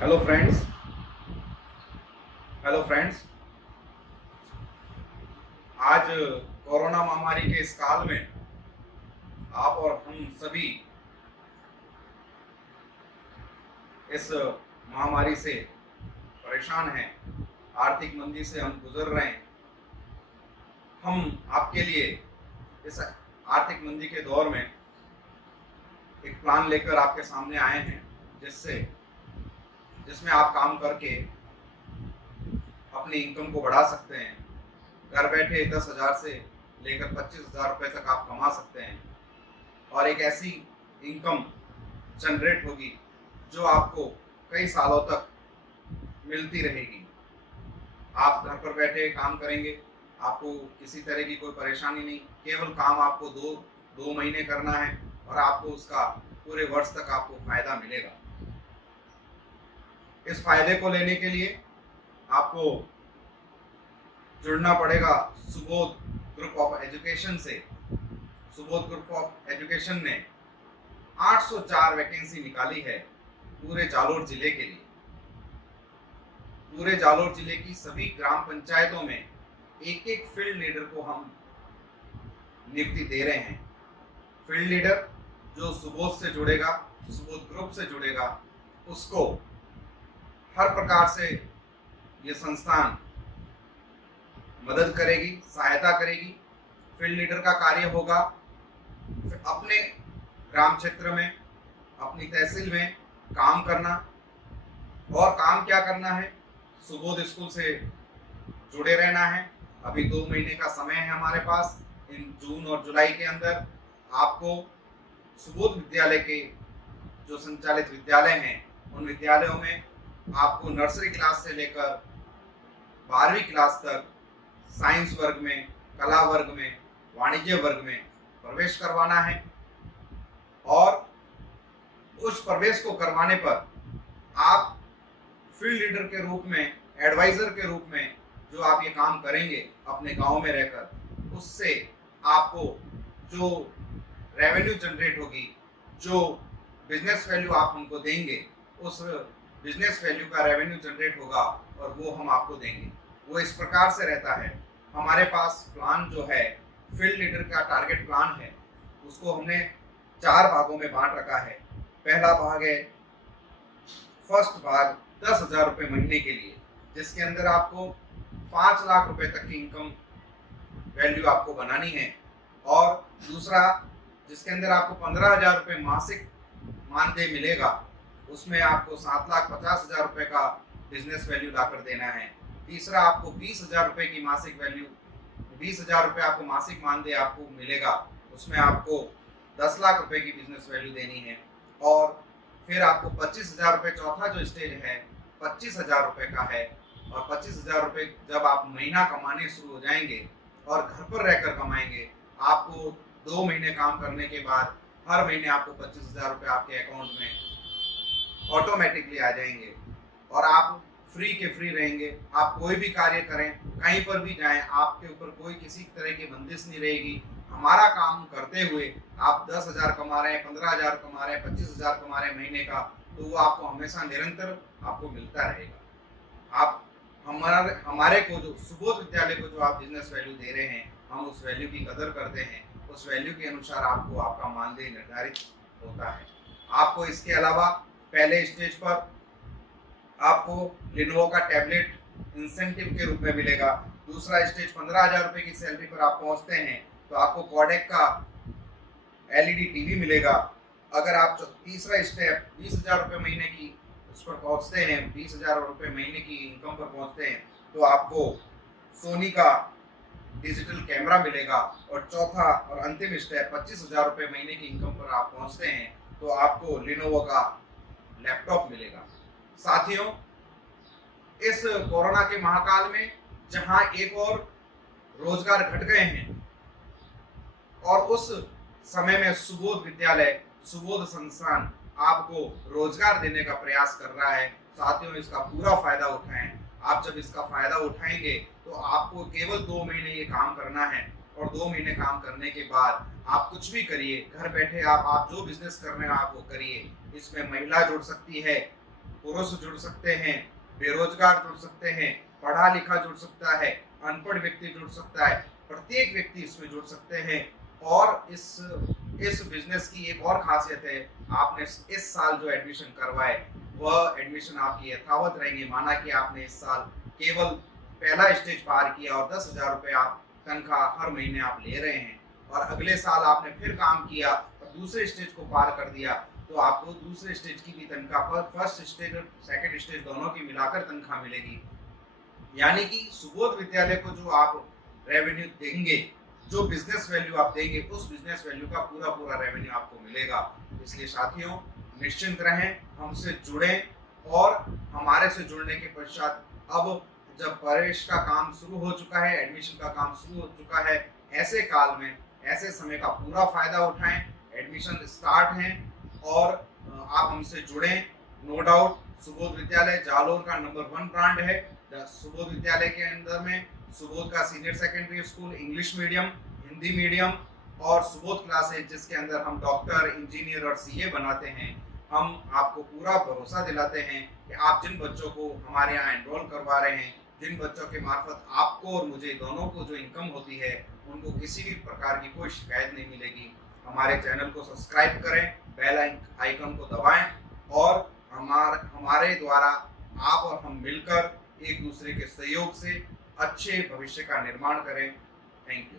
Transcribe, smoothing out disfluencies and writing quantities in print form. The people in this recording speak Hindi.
Hello friends. Hello friends. आज कोरोना महामारी के इस काल में आप और हम सभी इस महामारी से परेशान हैं। आर्थिक मंदी से हम गुजर रहे हैं। हम आपके लिए इस आर्थिक मंदी के दौर में एक प्लान लेकर आपके सामने आए हैं, जिसमें आप काम करके अपनी इनकम को बढ़ा सकते हैं। घर बैठे 10,000 से लेकर 25,000 रुपये तक आप कमा सकते हैं और एक ऐसी इनकम जनरेट होगी जो आपको कई सालों तक मिलती रहेगी। आप घर पर बैठे काम करेंगे, आपको किसी तरह की कोई परेशानी नहीं। केवल काम आपको दो महीने करना है और आपको उसका पूरे वर्ष तक आपको फायदा मिलेगा। इस फायदे को लेने के लिए आपको जुड़ना पड़ेगा सुबोध ग्रुप ऑफ एजुकेशन से। सुबोध ग्रुप ऑफ एजुकेशन ने 804 वैकेंसी निकाली है पूरे जालोर जिले के लिए। पूरे जालोर जिले की सभी ग्राम पंचायतों में एक एक फील्ड लीडर को हम नियुक्ति दे रहे हैं। फील्ड लीडर जो सुबोध से जुड़ेगा, सुबोध ग्रुप से जुड़ेगा, उसको हर प्रकार से ये संस्थान मदद करेगी, सहायता करेगी। फील्ड लीडर का कार्य होगा अपने ग्राम क्षेत्र में, अपनी तहसील में काम करना। और काम क्या करना है? सुबोध स्कूल से जुड़े रहना है। अभी 2 महीने का समय है हमारे पास। इन जून और जुलाई के अंदर आपको सुबोध विद्यालय के जो संचालित विद्यालय हैं, उन विद्यालयों में आपको नर्सरी क्लास से लेकर 12वीं क्लास तक साइंस वर्ग में, कला वर्ग में, वाणिज्य वर्ग में प्रवेश करवाना है। और उस प्रवेश को करवाने पर आप फील्ड लीडर के रूप में, एडवाइजर के रूप में जो आप ये काम करेंगे अपने गांव में रहकर, उससे आपको जो रेवेन्यू जनरेट होगी, जो बिजनेस वैल्यू आप हमको देंगे, उस बिजनेस वैल्यू का रेवेन्यू जनरेट होगा और वो हम आपको देंगे। वो इस प्रकार से रहता है। हमारे पास प्लान जो है, फील्ड लीडर का टारगेट प्लान है, उसको हमने 4 भागों में बांट रखा है। पहला भाग है, फर्स्ट भाग 10,000 रुपये महीने के लिए, जिसके अंदर आपको 5 लाख रुपए तक की इनकम वैल्यू आपको बनानी है। और दूसरा, जिसके अंदर आपको 15,000 रुपये मासिक मानदेय मिलेगा, उसमें आपको 7,50,000 रुपये का बिजनेस वैल्यू लाकर देना है। तीसरा, आपको 20,000 रुपये की मासिक वैल्यू, 20,000 रुपये आपको मासिक मानदेय आपको मिलेगा, उसमें आपको 10 लाख रुपए की बिजनेस वैल्यू देनी है। और फिर आपको 25,000 रुपये, चौथा जो स्टेज है 25,000 रुपये का है। और 25,000 रुपये जब आप महीना कमाने शुरू हो जाएंगे और घर पर रहकर कमाएंगे, आपको 2 महीने काम करने के बाद हर महीने आपको 25,000 रुपये आपके अकाउंट में ऑटोमेटिकली आ जाएंगे और आप फ्री के फ्री रहेंगे। आप कोई भी कार्य करें, कहीं पर भी जाएं, आपके ऊपर कोई किसी तरह की बंदिश नहीं रहेगी। हमारा काम करते हुए आप 10,000 कमा रहे हैं, 15,000 कमा रहे हैं, 25,000 कमा रहे हैं महीने का, तो वो आपको हमेशा निरंतर आपको मिलता रहेगा। आप हमारे को जो सुबोध विद्यालय को जो आप बिजनेस वैल्यू दे रहे हैं, हम उस वैल्यू की कदर करते हैं। उस वैल्यू के अनुसार आपको आपका मानदेय निर्धारित होता है। आपको इसके अलावा पहले स्टेज पर आपको लिनोवो का टैबलेट इंसेंटिव के रूप में मिलेगा। दूसरा स्टेज 15,000 रुपये की सैलरी पर आप पहुंचते हैं तो आपको कोडेक का एलईडी टीवी मिलेगा। अगर आप तीसरा स्टेप 20,000 रुपये महीने की उस पर पहुंचते हैं, 20,000 रुपये महीने की इनकम पर पहुंचते हैं, तो आपको सोनी का डिजिटल कैमरा मिलेगा। और चौथा और अंतिम स्टेप 25,000 रुपये महीने की इनकम पर आप पहुंचते हैं तो आपको लिनोवो का लैपटॉप मिलेगा। साथियों, इस कोरोना के महाकाल में जहां एक और रोजगार घट गए हैं और उस समय में सुबोध विद्यालय, सुबोध संस्थान आपको रोजगार देने का प्रयास कर रहा है। साथियों, इसका पूरा फायदा उठाएं। आप जब इसका फायदा उठाएंगे तो आपको केवल 2 महीने ये काम करना है और 2 महीने काम करने के बाद आप कुछ भी करिए, घर बैठे आप जो बिजनेस कर रहे हैं आप वो करिए। इसमें महिला जुड़ सकती है, पुरुष जुड़ सकते हैं, बेरोजगार जुड़ सकते हैं, पढ़ा लिखा जुड़ सकता है, अनपढ़ व्यक्ति जुड़ सकता है, प्रत्येक व्यक्ति इसमें जुड़ सकते हैं। और इस बिजनेस की एक और खासियत है, आपने इस साल जो एडमिशन करवाए वह एडमिशन आपकी यथावत रहेंगे। माना कि आपने इस साल केवल पहला स्टेज पार किया और 10,000 रुपये आप तनख्वाह हर महीने आप ले रहे हैं, और अगले साल आपने फिर काम किया और दूसरे स्टेज को पार कर दिया, तो आपको दूसरे स्टेज की भी तनख्वाह पर फर्स्ट स्टेज और सेकंड स्टेज दोनों की मिलाकर तनख्वाह मिलेगी। यानी कि सुबोध विद्यालय को जो आप रेवेन्यू देंगे, जो बिजनेस वैल्यू आप देंगे, उस बिजनेस वैल्यू का पूरा पूरा रेवेन्यू आपको मिलेगा। इसलिए साथियों, निश्चिंत रहें, हमसे जुड़ें, और हमारे से जुड़ने के पश्चात अब जब प्रवेश का काम शुरू हो चुका है, एडमिशन का काम शुरू हो चुका है, ऐसे काल में, ऐसे समय का पूरा फायदा उठाएं। एडमिशन स्टार्ट है और आप हमसे जुड़ें। नो डाउट सुबोध विद्यालय जालोर का नंबर 1 ब्रांड है। सुबोध विद्यालय के अंदर में सुबोध का senior secondary school, English medium, Hindi medium और सुबोध क्लासेज, जिसके अंदर हम डॉक्टर, इंजीनियर और सीए बनाते हैं। हम आपको पूरा भरोसा दिलाते हैं कि आप जिन बच्चों को हमारे यहाँ एनरोल करवा रहे हैं, जिन बच्चों के मार्फत आपको और मुझे दोनों को जो इनकम होती है, उनको किसी भी प्रकार की कोई शिकायत नहीं मिलेगी। हमारे चैनल को सब्सक्राइब करें, बेल आइकन को दबाएं, और हमारे द्वारा आप और हम मिलकर एक दूसरे के सहयोग से अच्छे भविष्य का निर्माण करें। Thank you.